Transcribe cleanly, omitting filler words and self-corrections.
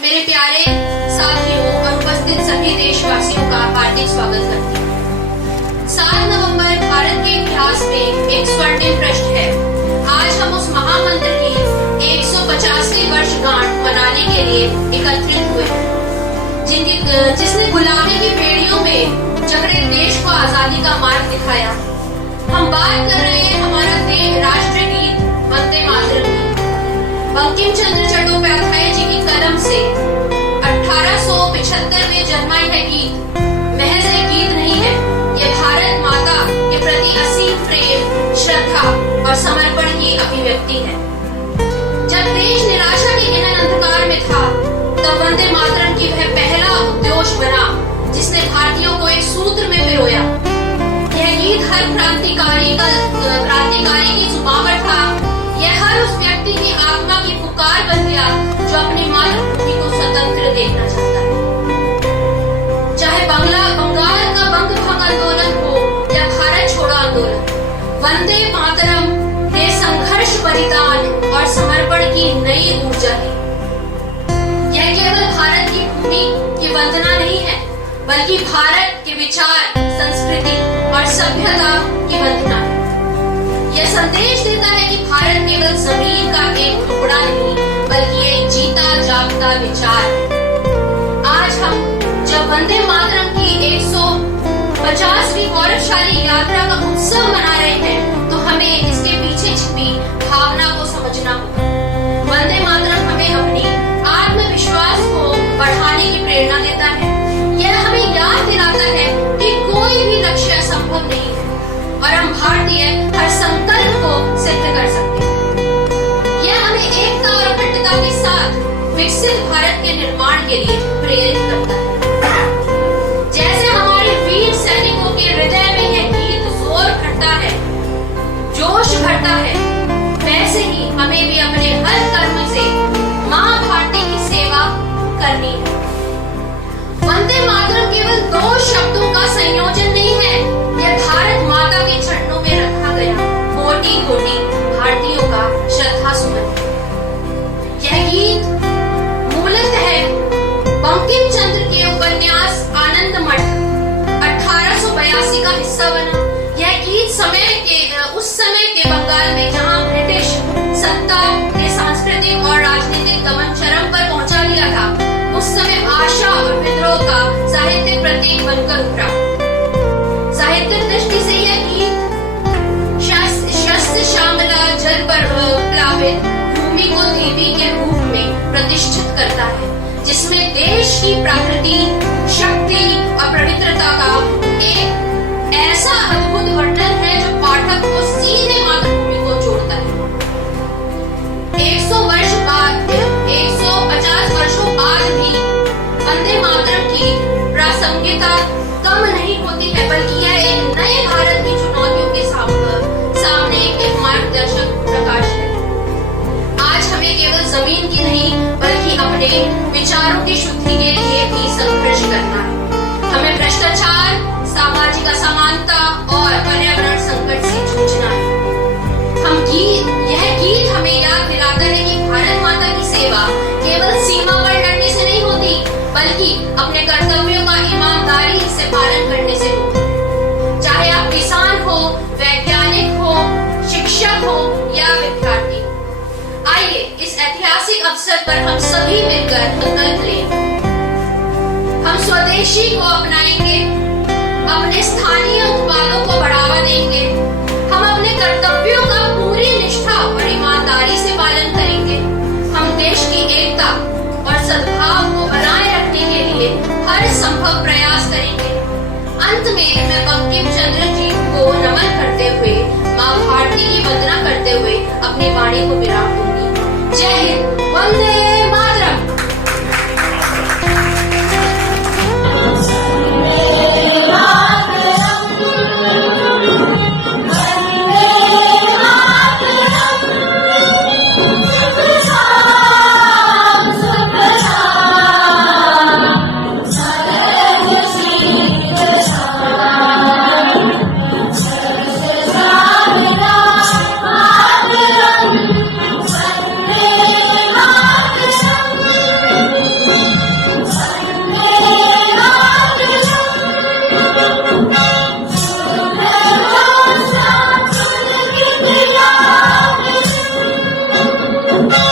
मेरे प्यारे साथियों और उपस्थित सभी देशवासियों का हार्दिक स्वागत करती हूँ। 7 नवंबर भारत के इतिहास में एक स्वर्णिम पृष्ठ है। आज हम उस महामंत्र की 150वीं वर्षगांठ मनाने के लिए एकत्रित हुए हैं, जिसने गुलामी की बेड़ियों में जकड़े देश को आजादी का मार्ग दिखाया। हम बात कर रहे हैं हमारा राष्ट्रीय गीत वंदे मातरम की। बंकिम चंद्र चट्टोपाध्याय जी की कलम से 1875 में जन्मा यह गीत महज एक गीत नहीं है, यह भारत माता के प्रति असीम प्रेम, श्रद्धा और समर्पण की अभिव्यक्ति है। जब देश निराशा के गहन अंधकार में था, तब वंदे मातरम की वह पहला उद्घोष बना, जिसने भारतीयों को एक सूत्र में पिरोया। यह गीत हर क्रांतिकारी की जुबान पर था। यह हर उस व्यक्ति की आत्मा की पुकार बन गया जो अपनी मातृभूमि को स्वतंत्र देखना चाहता है। चाहे बंगाल का बंग भंग आंदोलन हो या भारत छोड़ो आंदोलन, वंदे मातरम ने संघर्ष, बलिदान और समर्पण की नई ऊर्जा दी। यह केवल भारत की भूमि की वंदना नहीं है, बल्कि भारत के विचार, संस्कृति और सभ्यता की वंदना है। यह संदेश देता है कि भारत केवल जमीन का एक टुकड़ा नहीं, बल्कि एक जीता जागता विचार है। आज हम जब वंदे मातरम की 150वीं गौरवशाली यात्रा का उत्सव मना रहे हैं, तो हमें इसके पीछे छिपी भावना को समझना होगा। वंदे मातरम हमें अपनी आत्मविश्वास को बढ़ाने की प्रेरणा देता है। यह हमें याद दिलाता है कि कोई भी लक्ष्य असंभव नहीं है और हम भारतीय हर संकल्प को सिद्ध कर सकते हैं। यह हमें एकता और अखंडता के साथ विकसित भारत के निर्माण के लिए प्रेरित करता है। जैसे हमारे वीर सैनिकों के हृदय में यह गीत जोर भरता है, जोश भरता है, वैसे ही हमें भी अपने हर कर्म से मां भारती की सेवा करनी है। वंदे मातरम केवल 2 शब्दों का संयोजन नहीं है, यह भारत माता के चरणों में रखा गया कोटि-कोटि भारतीयों का श्रद्धा सुमन है। यह गीत मूलतः बंकिम चंद्र के उपन्यास आनंद मठ 1882 का हिस्सा बना। यह गीत उस समय के बंगाल में जहां ब्रिटिश सत्ता ने सांस्कृतिक और राजनीतिक दमन चरम पर पहुंचा दिया था, उस समय आशा और विद्रोह का साहित्यिक प्रतीक बनकर उभरा। साहित्यिक दृष्टि से यह गीत शस्त्र श्यामला जल पर प्लावित भूमि को देवी के रूप में प्रतिष्ठित करता है, जिसमें देश की प्रकृति, शक्ति और पवित्रता का एक ऐसा अद्भुत वर्णन है जो पाठक को सीधे मातृभूमि को जोड़ता है। 150 वर्षों बाद भी वंदे मातरम की प्रासंगिकता कम नहीं होती है, बल्कि यह एक नए भारत की चुनौतियों के सामने एक मार्गदर्शक प्रकाश है। आज हमें केवल जमीन की नहीं, बल्कि अपने विचारों की शुद्धि के लिए भी संघर्ष करना है। हमें भ्रष्टाचार, सामाजिक असमानता और पर्यावरण संकट से जूझना है। यह गीत हमें याद दिलाता है कि भारत माता की सेवा केवल सीमा पर लड़ने से नहीं होती, बल्कि अपने कर्तव्यों का ईमानदारी से पालन करने से होती। चाहे आप किसान हो, वैज्ञानिक हो, शिक्षक हो या विद्यार्थी हो। आइए इस ऐतिहासिक अवसर पर हम सभी मिलकर संकल्प लें। हम स्वदेशी को अपनाएंगे, अपने स्थानीय उत्पादों को बढ़ावा देंगे, हम अपने कर्तव्यों का पूरी निष्ठा और ईमानदारी से पालन करेंगे, हम देश की एकता और सद्भाव को बनाए रखने के लिए हर संभव प्रयास करेंगे। अंत में मैं बंकिम चंद्र जी को नमन करते हुए, मां भारती की वंदना करते हुए अपनी वाणी को विराम दूंगी। जय हिंद, वंदे मातरम। माता